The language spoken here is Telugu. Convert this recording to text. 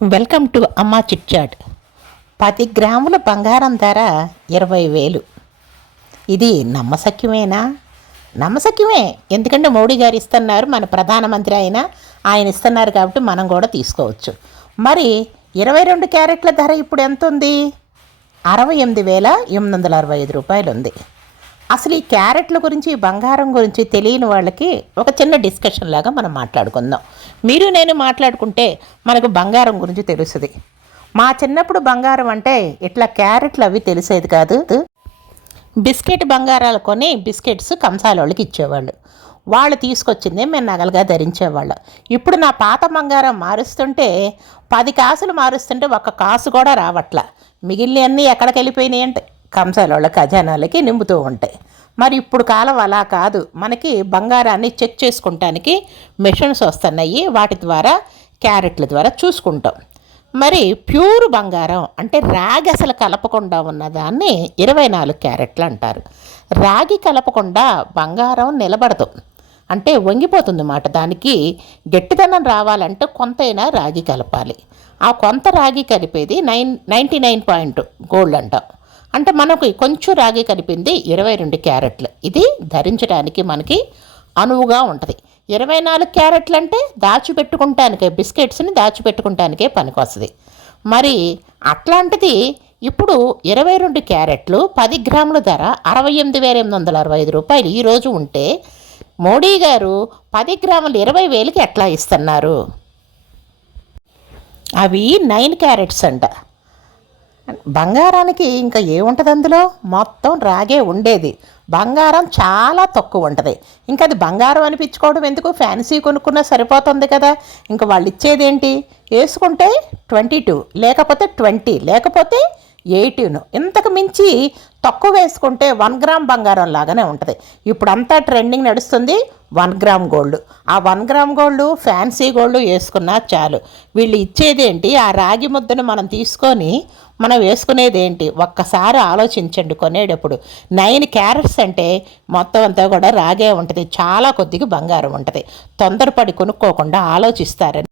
వెల్కమ్ టు అమ్మ చిట్ చాట్. 10 గ్రాముల బంగారం ధర 20,000. ఇది నమ్మశక్యమేనా? నమ్మశక్యమే. ఎందుకంటే మోడీ గారు ఇస్తున్నారు, మన ప్రధానమంత్రి అయినా ఆయన ఇస్తున్నారు కాబట్టి మనం కూడా తీసుకోవచ్చు. మరి 22 క్యారెట్ల ధర ఇప్పుడు ఎంత ఉంది? 68,865 రూపాయలు ఉంది. అసలు ఈ క్యారెట్ల గురించి, బంగారం గురించి తెలియని వాళ్ళకి ఒక చిన్న డిస్కషన్ లాగా మనం మాట్లాడుకుందాం. మీరు నేను మాట్లాడుకుంటే మనకు బంగారం గురించి తెలుస్తుంది. మా చిన్నప్పుడు బంగారం అంటే ఇట్లా క్యారెట్లు అవి తెలిసేది కాదు. బిస్కెట్ బంగారాలు కొని బిస్కెట్స్ కంసాల వాళ్ళకి ఇచ్చేవాళ్ళు. వాళ్ళు తీసుకొచ్చిందే మేము నగలుగా ధరించేవాళ్ళం. ఇప్పుడు నా పాత బంగారం మారుస్తుంటే 10 కాసులు మారుస్తుంటే 1 కాసు కూడా రావట్ల. మిగిలినవన్నీ ఎక్కడికి వెళ్ళిపోయినాయి అంటే కంసాల వాళ్ళ ఖజానాలకి నింపుతూ ఉంటాయి. మరి ఇప్పుడు కాలం అలా కాదు. మనకి బంగారాన్ని చెక్ చేసుకుంటానికి మెషిన్స్ వస్తున్నాయి. వాటి ద్వారా క్యారెట్ల ద్వారా చూసుకుంటాం. మరి ప్యూర్ బంగారం అంటే రాగి అసలు కలపకుండా ఉన్నదాన్ని 24 క్యారెట్లు అంటారు. రాగి కలపకుండా బంగారం నిలబడదు, అంటే వంగిపోతుంది అన్నమాట. దానికి గట్టిదనం రావాలంటే కొంతైనా రాగి కలపాలి. ఆ కొంత రాగి కలిపేది 99 గోల్డ్ అంటాం. అంటే మనకు కొంచెం రాగి కలిపింది 22 క్యారెట్లు. ఇది ధరించడానికి మనకి అనువుగా ఉంటుంది. 24 క్యారెట్లు అంటే దాచిపెట్టుకుంటానికే, బిస్కెట్స్ని దాచిపెట్టుకుంటానికే పనికొస్తుంది. మరి అట్లాంటిది ఇప్పుడు 22 క్యారెట్లు 10 గ్రాముల ధర 68,865 రూపాయలు ఈరోజు ఉంటే మోడీ గారు 10 గ్రాములు 20,000కి ఎట్లా ఇస్తున్నారు? అవి 9 క్యారెట్స్ అంట. బంగారానికి ఇంకా ఏముంటుంది అందులో? మొత్తం రాగే ఉండేది. బంగారం చాలా తక్కువ ఉంటుంది. ఇంకా అది బంగారం అనిపించుకోవడం ఎందుకు? ఫ్యాన్సీ కొనుక్కున్నా సరిపోతుంది కదా. ఇంకా వాళ్ళు ఇచ్చేదేంటి? వేసుకుంటే 22, లేకపోతే 20, లేకపోతే 18. ఇంతకు మించి తక్కువ వేసుకుంటే 1 గ్రామ్ బంగారం లాగానే ఉంటుంది. ఇప్పుడు అంతా ట్రెండింగ్ నడుస్తుంది 1 గ్రామ్ గోల్డ్. ఆ 1 గ్రామ్ గోల్డ్, ఫ్యాన్సీ గోల్డ్ వేసుకున్నా చాలు. వీళ్ళు ఇచ్చేదేంటి? ఆ రాగి ముద్దను మనం తీసుకొని మనం వేసుకునేదేంటి? ఒక్కసారి ఆలోచించండి. కొనేటప్పుడు 9 క్యారెట్స్ అంటే మొత్తం అంతా కూడా రాగే ఉంటుంది. చాలా కొద్దిగా బంగారం ఉంటుంది. తొందరపడి కొనుక్కోకుండా ఆలోచిస్తారని